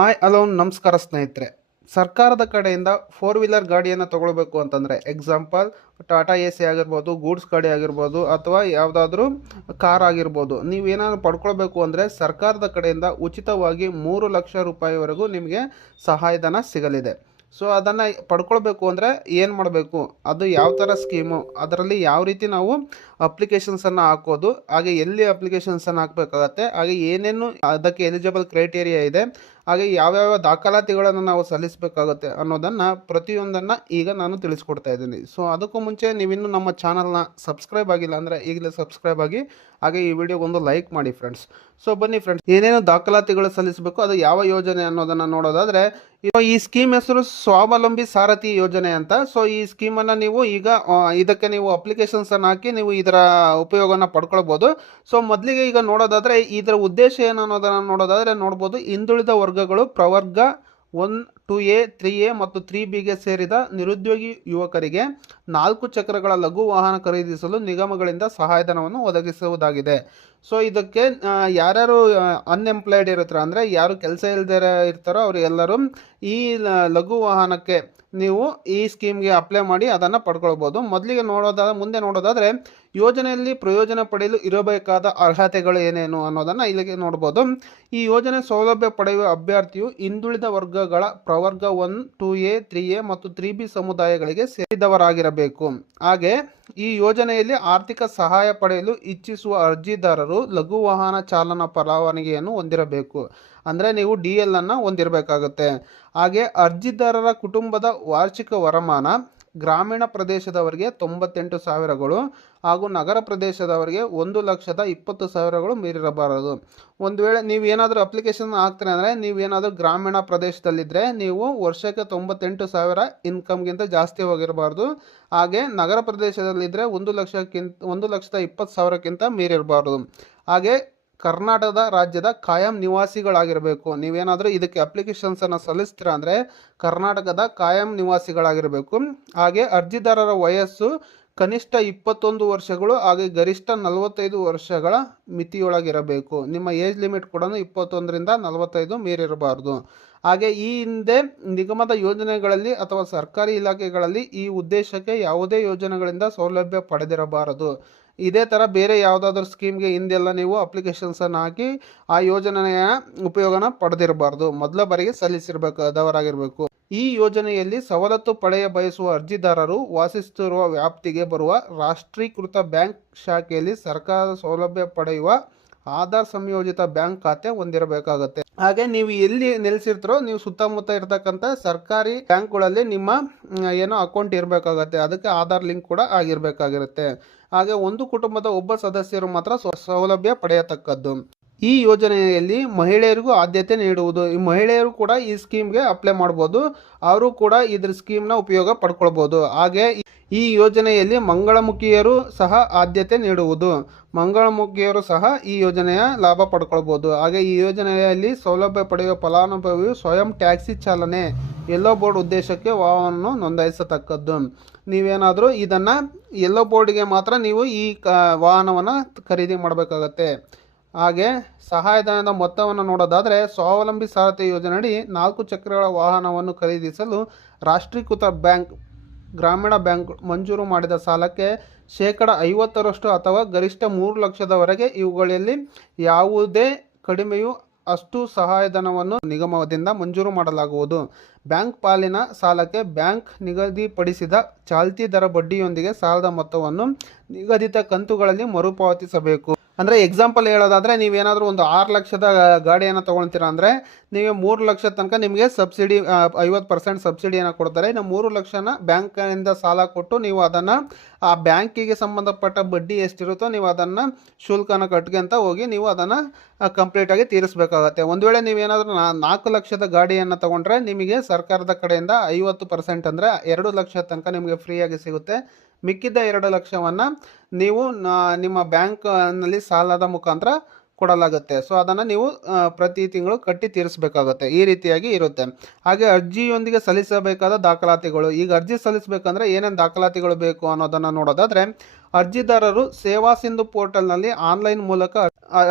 Hi alone ನಮಸ್ಕಾರ ಸ್ನೇಹಿತರೆ. ಸರ್ಕಾರದ ಕಡೆಯಿಂದ ಫೋರ್ ವೀಲರ್ ಗಾಡಿಯನ್ನು ತಗೊಳ್ಬೇಕು ಅಂತಂದರೆ ಎಕ್ಸಾಂಪಲ್ ಟಾಟಾ ಎ ಸಿ ಆಗಿರ್ಬೋದು ಗೂಡ್ಸ್ ಗಾಡಿ ಆಗಿರ್ಬೋದು, ಅಥವಾ ಯಾವುದಾದ್ರೂ ಕಾರ್ ಆಗಿರ್ಬೋದು ನೀವೇನಾದ್ರು ಪಡ್ಕೊಳ್ಬೇಕು ಅಂದರೆ ಸರ್ಕಾರದ ಕಡೆಯಿಂದ ಉಚಿತವಾಗಿ ಮೂರು ಲಕ್ಷ ರೂಪಾಯಿವರೆಗೂ ನಿಮಗೆ ಸಹಾಯಧನ ಸಿಗಲಿದೆ. ಸೊ ಅದನ್ನು ಪಡ್ಕೊಳ್ಬೇಕು ಅಂದರೆ ಏನು ಮಾಡಬೇಕು? ಅದು ಯಾವ ಥರ ಸ್ಕೀಮು ಅದರಲ್ಲಿ ಯಾವ ರೀತಿ ನಾವು ಅಪ್ಲಿಕೇಶನ್ಸನ್ನು ಹಾಕೋದು? ಹಾಗೆ ಎಲ್ಲಿ ಅಪ್ಲಿಕೇಶನ್ಸನ್ನು ಹಾಕಬೇಕಾಗತ್ತೆ? ಹಾಗೆ ಏನೇನು ಅದಕ್ಕೆ ಎಲಿಜಿಬಲ್ ಕ್ರೈಟೇರಿಯಾ ಇದೆ? ಹಾಗೆ ಯಾವ್ಯಾವ ದಾಖಲಾತಿಗಳನ್ನು ನಾವು ಸಲ್ಲಿಸಬೇಕಾಗುತ್ತೆ ಅನ್ನೋದನ್ನು ಪ್ರತಿಯೊಂದನ್ನು ಈಗ ನಾನು ತಿಳಿಸ್ಕೊಡ್ತಾ ಇದ್ದೀನಿ. ಸೊ ಅದಕ್ಕೂ ಮುಂಚೆ ನೀವಿನ್ನೂ ನಮ್ಮ ಚಾನಲ್ನ ಸಬ್ಸ್ಕ್ರೈಬ್ ಆಗಿಲ್ಲ ಅಂದರೆ ಈಗಲೇ ಸಬ್ಸ್ಕ್ರೈಬ್ ಆಗಿ, ಹಾಗೆ ಈ ವಿಡಿಯೋಗೊಂದು ಲೈಕ್ ಮಾಡಿ ಫ್ರೆಂಡ್ಸ್ ಸೊ ಬನ್ನಿ ಫ್ರೆಂಡ್ಸ್ ಏನೇನು ದಾಖಲಾತಿಗಳು ಸಲ್ಲಿಸಬೇಕು, ಅದು ಯಾವ ಯೋಜನೆ ಅನ್ನೋದನ್ನು ನೋಡೋದಾದರೆ ಈ ಸ್ಕೀಮ್ ಹೆಸರು ಸ್ವಾವಲಂಬಿ ಸಾರಥಿ ಯೋಜನೆ ಅಂತ. ಸೊ ಈ ಸ್ಕೀಮನ್ನು ನೀವು ಈಗ ಇದಕ್ಕೆ ನೀವು ಅಪ್ಲಿಕೇಶನ್ಸನ್ನು ಹಾಕಿ ನೀವು ಇದರ ಉಪಯೋಗನ ಪಡ್ಕೊಳ್ಬೋದು. ಸೊ ಮೊದಲಿಗೆ ಈಗ ನೋಡೋದಾದರೆ, ಇದರ ಉದ್ದೇಶ ಏನು ಅನ್ನೋದನ್ನು ನೋಡೋದಾದರೆ ನೋಡ್ಬೋದು. ಹಿಂದುಳಿದ ವರ್ಗಗಳು ಪ್ರವರ್ಗ one two A, three A ಮತ್ತು ತ್ರೀ ಬಿಗೆ ಸೇರಿದ ನಿರುದ್ಯೋಗಿ ಯುವಕರಿಗೆ ನಾಲ್ಕು ಚಕ್ರಗಳ ಲಘು ವಾಹನ ಖರೀದಿಸಲು ನಿಗಮಗಳಿಂದ ಸಹಾಯಧನವನ್ನು ಒದಗಿಸುವುದಾಗಿದೆ. ಸೊ ಇದಕ್ಕೆ ಯಾರ್ಯಾರು ಅನ್ಎಂಪ್ಲಾಯ್ಡ್ ಇರ್ತಾರೆ ಅಂದರೆ ಯಾರು ಕೆಲಸ ಇಲ್ಲದೆ ಇರ್ತಾರೋ ಅವರೆಲ್ಲರೂ ಈ ಲಘು ವಾಹನಕ್ಕೆ ನೀವು ಈ ಸ್ಕೀಮ್ಗೆ ಅಪ್ಲೈ ಮಾಡಿ ಅದನ್ನು ಪಡ್ಕೊಳ್ಬೋದು. ಮೊದಲಿಗೆ ನೋಡೋದಾದ ಮುಂದೆ ನೋಡೋದಾದರೆ ಯೋಜನೆಯಲ್ಲಿ ಪ್ರಯೋಜನ ಪಡೆಯಲು ಇರಬೇಕಾದ ಅರ್ಹತೆಗಳು ಏನೇನು ಅನ್ನೋದನ್ನು ಇಲ್ಲಿಗೆ ನೋಡ್ಬೋದು. ಈ ಯೋಜನೆ ಸೌಲಭ್ಯ ಪಡೆಯುವ ಅಭ್ಯರ್ಥಿಯು ಹಿಂದುಳಿದ ವರ್ಗಗಳ ಪ್ರವರ್ಗ one two A three A ಮತ್ತು ತ್ರೀ ಬಿ ಸಮುದಾಯಗಳಿಗೆ ಸೇರಿದವರಾಗಿರಬೇಕು. ಹಾಗೆ ಈ ಯೋಜನೆಯಲ್ಲಿ ಆರ್ಥಿಕ ಸಹಾಯ ಪಡೆಯಲು ಇಚ್ಛಿಸುವ ಅರ್ಜಿದಾರರು ಲಘು ವಾಹನ ಚಾಲನಾ ಪರವಾನಗಿಯನ್ನು ಹೊಂದಿರಬೇಕು. ಅಂದರೆ ನೀವು ಡಿ ಎಲ್ ಅನ್ನು ಹೊಂದಿರಬೇಕಾಗುತ್ತೆ. ಹಾಗೆ ಅರ್ಜಿದಾರರ ಕುಟುಂಬದ ವಾರ್ಷಿಕ ವರಮಾನ ಗ್ರಾಮೀಣ ಪ್ರದೇಶದವರಿಗೆ ತೊಂಬತ್ತೆಂಟು ಸಾವಿರಗಳು ಹಾಗೂ ನಗರ ಪ್ರದೇಶದವರಿಗೆ ಒಂದು ಲಕ್ಷದ ಇಪ್ಪತ್ತು ಸಾವಿರಗಳು ಮೀರಿರಬಾರದು. ಒಂದು ವೇಳೆ ನೀವು ಏನಾದರೂ ಅಪ್ಲಿಕೇಶನ್ ಹಾಕ್ತೀರಿ ಅಂದರೆ ನೀವೇನಾದರೂ ಗ್ರಾಮೀಣ ಪ್ರದೇಶದಲ್ಲಿದ್ದರೆ ನೀವು ವರ್ಷಕ್ಕೆ ತೊಂಬತ್ತೆಂಟು ಸಾವಿರ ಇನ್ಕಮ್ಗಿಂತ ಜಾಸ್ತಿ ಹೋಗಿರಬಾರ್ದು. ಹಾಗೆ ನಗರ ಪ್ರದೇಶದಲ್ಲಿದ್ದರೆ ಒಂದು ಲಕ್ಷಕ್ಕಿಂತ, ಒಂದು ಲಕ್ಷದ ಇಪ್ಪತ್ತು ಸಾವಿರಕ್ಕಿಂತ ಮೀರಿರಬಾರ್ದು. ಹಾಗೆ ಕರ್ನಾಟಕದ ರಾಜ್ಯದ ಕಾಯಂ ನಿವಾಸಿಗಳಾಗಿರಬೇಕು. ನೀವೇನಾದರೂ ಇದಕ್ಕೆ ಅಪ್ಲಿಕೇಶನ್ಸನ್ನು ಸಲ್ಲಿಸ್ತೀರಾ ಅಂದರೆ ಕರ್ನಾಟಕದ ಕಾಯಂ ನಿವಾಸಿಗಳಾಗಿರಬೇಕು. ಹಾಗೆ ಅರ್ಜಿದಾರರ ವಯಸ್ಸು ಕನಿಷ್ಠ ಇಪ್ಪತ್ತೊಂದು ವರ್ಷಗಳು ಹಾಗೆ ಗರಿಷ್ಠ ನಲವತ್ತೈದು ವರ್ಷಗಳ ಮಿತಿಯೊಳಗಿರಬೇಕು. ನಿಮ್ಮ ಏಜ್ ಲಿಮಿಟ್ ಕೂಡ ಇಪ್ಪತ್ತೊಂದರಿಂದ ನಲವತ್ತೈದು ಮೀರಿರಬಾರ್ದು. ಹಾಗೆ ಈ ಹಿಂದೆ ನಿಗಮದ ಯೋಜನೆಗಳಲ್ಲಿ ಅಥವಾ ಸರ್ಕಾರಿ ಇಲಾಖೆಗಳಲ್ಲಿ ಈ ಉದ್ದೇಶಕ್ಕೆ ಯಾವುದೇ ಯೋಜನೆಗಳಿಂದ ಸೌಲಭ್ಯ ಪಡೆದಿರಬಾರದು. ಇದೇ ಥರ ಬೇರೆ ಯಾವುದಾದ್ರೂ ಸ್ಕೀಮ್ಗೆ ಹಿಂದೆಲ್ಲ ನೀವು ಅಪ್ಲಿಕೇಶನ್ಸನ್ನು ಹಾಕಿ ಆ ಯೋಜನೆಯ ಉಪಯೋಗನ ಪಡೆದಿರಬಾರ್ದು. ಮೊದಲ ಬಾರಿಗೆ ಸಲ್ಲಿಸಿರಬೇಕಾದವರಾಗಿರಬೇಕು. ಈ ಯೋಜನೆಯಲ್ಲಿ ಸವಲತ್ತು ಪಡೆಯ ಬಯಸುವ ಅರ್ಜಿದಾರರು ವಾಸಿಸುತ್ತಿರುವ ವ್ಯಾಪ್ತಿಗೆ ಬರುವ ರಾಷ್ಟ್ರೀಕೃತ ಬ್ಯಾಂಕ್ ಶಾಖೆಯಲ್ಲಿ ಸರ್ಕಾರದ ಸೌಲಭ್ಯ ಪಡೆಯುವ ಆಧಾರ್ ಸಂಯೋಜಿತ ಬ್ಯಾಂಕ್ ಖಾತೆ ಹೊಂದಿರಬೇಕಾಗುತ್ತೆ. ಹಾಗೆ ನೀವು ಎಲ್ಲಿ ನೆಲೆಸಿರ್ತೀರೋ, ನೀವು ಸುತ್ತಮುತ್ತ ಇರತಕ್ಕಂಥ ಸರ್ಕಾರಿ ಬ್ಯಾಂಕ್ಗಳಲ್ಲಿ ನಿಮ್ಮ ಏನೋ ಅಕೌಂಟ್ ಇರಬೇಕಾಗತ್ತೆ. ಅದಕ್ಕೆ ಆಧಾರ್ ಲಿಂಕ್ ಕೂಡ ಆಗಿರಬೇಕಾಗಿರುತ್ತೆ. ಹಾಗೆ ಒಂದು ಕುಟುಂಬದ ಒಬ್ಬ ಸದಸ್ಯರು ಮಾತ್ರ ಸೌಲಭ್ಯ ಪಡೆಯತಕ್ಕದ್ದು. ಈ ಯೋಜನೆಯಲ್ಲಿ ಮಹಿಳೆಯರಿಗೂ ಆದ್ಯತೆ ನೀಡುವುದು. ಈ ಮಹಿಳೆಯರು ಕೂಡ ಈ ಸ್ಕೀಮ್ಗೆ ಅಪ್ಲೈ ಮಾಡ್ಬೋದು. ಅವರು ಕೂಡ ಇದ್ರ ಸ್ಕೀಮ್ನ ಉಪಯೋಗ ಪಡ್ಕೊಳ್ಬೋದು. ಹಾಗೆ ಈ ಯೋಜನೆಯಲ್ಲಿ ಮಂಗಳಮುಖಿಯರು ಸಹ ಆದ್ಯತೆ ನೀಡುವುದು. ಮಂಗಳಮುಖಿಯರು ಸಹ ಈ ಯೋಜನೆಯ ಲಾಭ ಪಡ್ಕೊಳ್ಬೋದು. ಹಾಗೆ ಈ ಯೋಜನೆಯಲ್ಲಿ ಸೌಲಭ್ಯ ಪಡೆಯುವ ಫಲಾನುಭವಿಯು ಸ್ವಯಂ ಟ್ಯಾಕ್ಸಿ ಚಾಲನೆ, ಎಲ್ಲೋ ಬೋರ್ಡ್ ಉದ್ದೇಶಕ್ಕೆ ವಾಹನವನ್ನು ನೋಂದಾಯಿಸತಕ್ಕದ್ದು. ನೀವೇನಾದರೂ ಇದನ್ನು ಎಲ್ಲೋ ಬೋರ್ಡ್ಗೆ ಮಾತ್ರ ನೀವು ಈ ಕ ವಾಹನವನ್ನು ಖರೀದಿ ಮಾಡಬೇಕಾಗತ್ತೆ. ಹಾಗೆ ಸಹಾಯಧನದ ಮೊತ್ತವನ್ನು ನೋಡೋದಾದರೆ ಸ್ವಾವಲಂಬಿ ಸಾರಥಿ ಯೋಜನೆಯಡಿ ನಾಲ್ಕು ಚಕ್ರಗಳ ವಾಹನವನ್ನು ಖರೀದಿಸಲು ರಾಷ್ಟ್ರೀಕೃತ ಬ್ಯಾಂಕ್, ಗ್ರಾಮೀಣ ಬ್ಯಾಂಕ್ ಮಂಜೂರು ಮಾಡಿದ ಸಾಲಕ್ಕೆ ಶೇಕಡ ಐವತ್ತರಷ್ಟು ಅಥವಾ ಗರಿಷ್ಠ ಮೂರು ಲಕ್ಷದವರೆಗೆ ಇವುಗಳಲ್ಲಿ ಯಾವುದೇ ಕಡಿಮೆಯು ಅಷ್ಟು ಸಹಾಯಧನವನ್ನು ನಿಗಮದಿಂದ ಮಂಜೂರು ಮಾಡಲಾಗುವುದು. ಬ್ಯಾಂಕ್ ಪಾಲಿನ ಸಾಲಕ್ಕೆ ಬ್ಯಾಂಕ್ ನಿಗದಿಪಡಿಸಿದ ಚಾಲ್ತಿ ದರ ಬಡ್ಡಿಯೊಂದಿಗೆ ಸಾಲದ ಮೊತ್ತವನ್ನು ನಿಗದಿತ ಕಂತುಗಳಲ್ಲಿ ಮರುಪಾವತಿಸಬೇಕು. ಅಂದರೆ ಎಕ್ಸಾಂಪಲ್ ಹೇಳೋದಾದರೆ ನೀವೇನಾದರೂ ಒಂದು ಆರು ಲಕ್ಷದ ಗಾಡಿಯನ್ನು ತೊಗೊಳ್ತೀರಾ ಅಂದರೆ ನೀವು ಮೂರು ಲಕ್ಷ ತನಕ ನಿಮಗೆ ಸಬ್ಸಿಡಿ ಐವತ್ತು ಪರ್ಸೆಂಟ್ ಸಬ್ಸಿಡಿಯನ್ನು ಕೊಡ್ತಾರೆ. ಇನ್ನು ಮೂರು ಲಕ್ಷನ ಬ್ಯಾಂಕಿನಿಂದ ಸಾಲ ಕೊಟ್ಟು ನೀವು ಅದನ್ನು, ಆ ಬ್ಯಾಂಕಿಗೆ ಸಂಬಂಧಪಟ್ಟ ಬಡ್ಡಿ ಎಷ್ಟಿರುತ್ತೋ ನೀವು ಅದನ್ನು ಶುಲ್ಕನ ಕಟ್ಕೊಂತ ಹೋಗಿ ನೀವು ಅದನ್ನು ಕಂಪ್ಲೀಟಾಗಿ ತೀರಿಸಬೇಕಾಗತ್ತೆ. ಒಂದು ವೇಳೆ ನೀವೇನಾದರೂ ನಾಲ್ಕು ಲಕ್ಷದ ಗಾಡಿಯನ್ನು ತೊಗೊಂಡ್ರೆ ನಿಮಗೆ ಸರ್ಕಾರದ ಕಡೆಯಿಂದ ಐವತ್ತು ಪರ್ಸೆಂಟ್ ಅಂದರೆ ಎರಡು ಲಕ್ಷ ತನಕ ನಿಮಗೆ ಫ್ರೀಯಾಗಿ ಸಿಗುತ್ತೆ. ಮಿಕ್ಕಿದ್ದ ಎರಡು ಲಕ್ಷವನ್ನು ನೀವು ನಿಮ್ಮ ಬ್ಯಾಂಕ್ನಲ್ಲಿ ಸಾಲದ ಮುಖಾಂತರ ಕೊಡಲಾಗುತ್ತೆ. ಸೊ ಅದನ್ನು ನೀವು ಪ್ರತಿ ತಿಂಗಳು ಕಟ್ಟಿ ತೀರಿಸಬೇಕಾಗುತ್ತೆ. ಈ ರೀತಿಯಾಗಿ ಇರುತ್ತೆ. ಹಾಗೆ ಅರ್ಜಿಯೊಂದಿಗೆ ಸಲ್ಲಿಸಬೇಕಾದ ದಾಖಲಾತಿಗಳು. ಈಗ ಅರ್ಜಿ ಸಲ್ಲಿಸಬೇಕಂದ್ರೆ ಏನೇನು ದಾಖಲಾತಿಗಳು ಬೇಕು ಅನ್ನೋದನ್ನು ನೋಡೋದಾದರೆ ಅರ್ಜಿದಾರರು ಸೇವಾ ಸಿಂಧು ಪೋರ್ಟಲ್ನಲ್ಲಿ ಆನ್ಲೈನ್ ಮೂಲಕ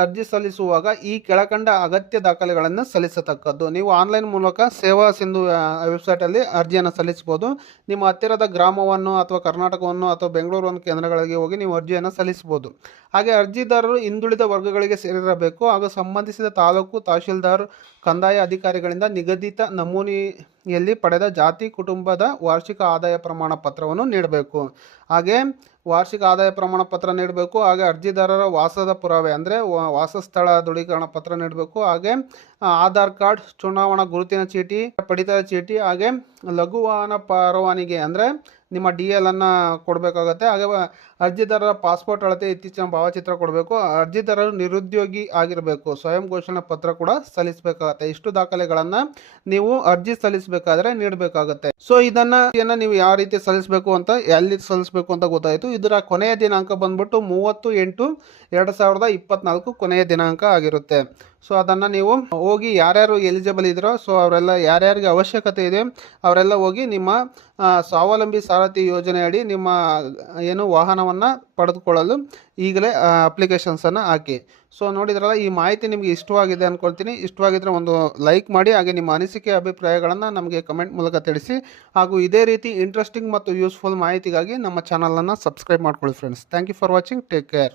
ಅರ್ಜಿ ಸಲ್ಲಿಸುವಾಗ ಈ ಕೆಳಕಂಡ ಅಗತ್ಯ ದಾಖಲೆಗಳನ್ನು ಸಲ್ಲಿಸತಕ್ಕದ್ದು. ನೀವು ಆನ್ಲೈನ್ ಮೂಲಕ ಸೇವಾ ಸಿಂಧು ವೆಬ್ಸೈಟಲ್ಲಿ ಅರ್ಜಿಯನ್ನು ಸಲ್ಲಿಸ್ಬೋದು ನಿಮ್ಮ ಹತ್ತಿರದ ಗ್ರಾಮವನ್ನು ಅಥವಾ ಕರ್ನಾಟಕವನ್ನು ಅಥವಾ ಬೆಂಗಳೂರು ಕೇಂದ್ರಗಳಿಗೆ ಹೋಗಿ ನೀವು ಅರ್ಜಿಯನ್ನು ಸಲ್ಲಿಸ್ಬೋದು ಹಾಗೆ ಅರ್ಜಿದಾರರು ಹಿಂದುಳಿದ ವರ್ಗಗಳಿಗೆ ಸೇರಿರಬೇಕು. ಹಾಗೂ ಸಂಬಂಧಿಸಿದ ತಾಲೂಕು ತಹಶೀಲ್ದಾರ್, ಕಂದಾಯ ಅಧಿಕಾರಿಗಳಿಂದ ನಿಗದಿತ ನಮೂನೆಯಲ್ಲಿ ಪಡೆದ ಜಾತಿ, ಕುಟುಂಬದ ವಾರ್ಷಿಕ ಆದಾಯ ಪ್ರಮಾಣ ಪತ್ರವನ್ನು ನೀಡಬೇಕು. ಹಾಗೆ ವಾರ್ಷಿಕ ಆದಾಯ ಪ್ರಮಾಣ ಪತ್ರ ನೀಡಬೇಕು, ಹಾಗೆ ಅರ್ಜಿದಾರರ ವಾಸದ ಪುರಾವೆ, ಅಂದರೆ ವಾಸಸ್ಥಳ ದೃಢೀಕರಣ ಪತ್ರ ನೀಡಬೇಕು, ಹಾಗೆ ಆಧಾರ್ ಕಾರ್ಡ್, ಚುನಾವಣಾ ಗುರುತಿನ ಚೀಟಿ, ಪಡಿತರ ಚೀಟಿ, ಹಾಗೆ ಲಘು ವಾಹನ ಪರವಾನಿಗೆ ಅಂದರೆ ನಿಮ್ಮ ಡಿ ಎಲ್ ಅನ್ನು ಕೊಡಬೇಕಾಗತ್ತೆ. ಹಾಗೆ ಅರ್ಜಿದಾರರ ಪಾಸ್ಪೋರ್ಟ್ ಅಳತೆ ಇತ್ತೀಚಿನ ಭಾವಚಿತ್ರ ಕೊಡಬೇಕು. ಅರ್ಜಿದಾರರು ನಿರುದ್ಯೋಗಿ ಆಗಿರಬೇಕು. ಸ್ವಯಂ ಘೋಷಣಾ ಪತ್ರ ಕೂಡ ಸಲ್ಲಿಸಬೇಕಾಗತ್ತೆ. ಇಷ್ಟು ದಾಖಲೆಗಳನ್ನು ನೀವು ಅರ್ಜಿ ಸಲ್ಲಿಸಬೇಕಾದ್ರೆ ನೀಡಬೇಕಾಗತ್ತೆ. ಸೊ ಇದನ್ನ ನೀವು ಯಾವ ರೀತಿ ಸಲ್ಲಿಸಬೇಕು ಅಂತ, ಎಲ್ಲಿ ಸಲ್ಲಿಸಬೇಕು ಅಂತ ಗೊತ್ತಾಯಿತು. ಇದರ ಕೊನೆಯ ದಿನಾಂಕ ಬಂದ್ಬಿಟ್ಟು ಮೂವತ್ತು ಎಂಟು ಎರಡು ಸಾವಿರದ ಇಪ್ಪತ್ನಾಲ್ಕು ಕೊನೆಯ ದಿನಾಂಕ ಆಗಿರುತ್ತೆ. ಸೊ ಅದನ್ನು ನೀವು ಹೋಗಿ ಯಾರ್ಯಾರು ಎಲಿಜಿಬಲ್ ಇದ್ರೋ ಸೊ ಅವರೆಲ್ಲ ಯಾರ್ಯಾರಿಗೆ ಅವಶ್ಯಕತೆ ಇದೆ, ಅವರೆಲ್ಲ ಹೋಗಿ ನಿಮ್ಮ ಸ್ವಾವಲಂಬಿ ಸಾರಥಿ ಯೋಜನೆಯಡಿ ನಿಮ್ಮ, ಏನು ವಾಹನವನ್ನು ಪಡೆದುಕೊಳ್ಳಲು ಈಗಲೇ ಅಪ್ಲಿಕೇಶನ್ಸನ್ನು ಹಾಕಿ. ಸೊ ನೋಡಿದ್ರಲ್ಲ, ಈ ಮಾಹಿತಿ ನಿಮಗೆ ಇಷ್ಟವಾಗಿದೆ ಅಂದ್ಕೊಳ್ತೀನಿ ಇಷ್ಟವಾಗಿದ್ದರೆ ಒಂದು ಲೈಕ್ ಮಾಡಿ, ಹಾಗೆ ನಿಮ್ಮ ಅನಿಸಿಕೆ, ಅಭಿಪ್ರಾಯಗಳನ್ನು ನಮಗೆ ಕಮೆಂಟ್ ಮೂಲಕ ತಿಳಿಸಿ. ಹಾಗೂ ಇದೇ ರೀತಿ ಇಂಟ್ರೆಸ್ಟಿಂಗ್ ಮತ್ತು ಯೂಸ್ಫುಲ್ ಮಾಹಿತಿಗಾಗಿ ನಮ್ಮ ಚಾನಲನ್ನು ಸಬ್ಸ್ಕ್ರೈಬ್ ಮಾಡ್ಕೊಳ್ಳಿ friends thank you for watching take care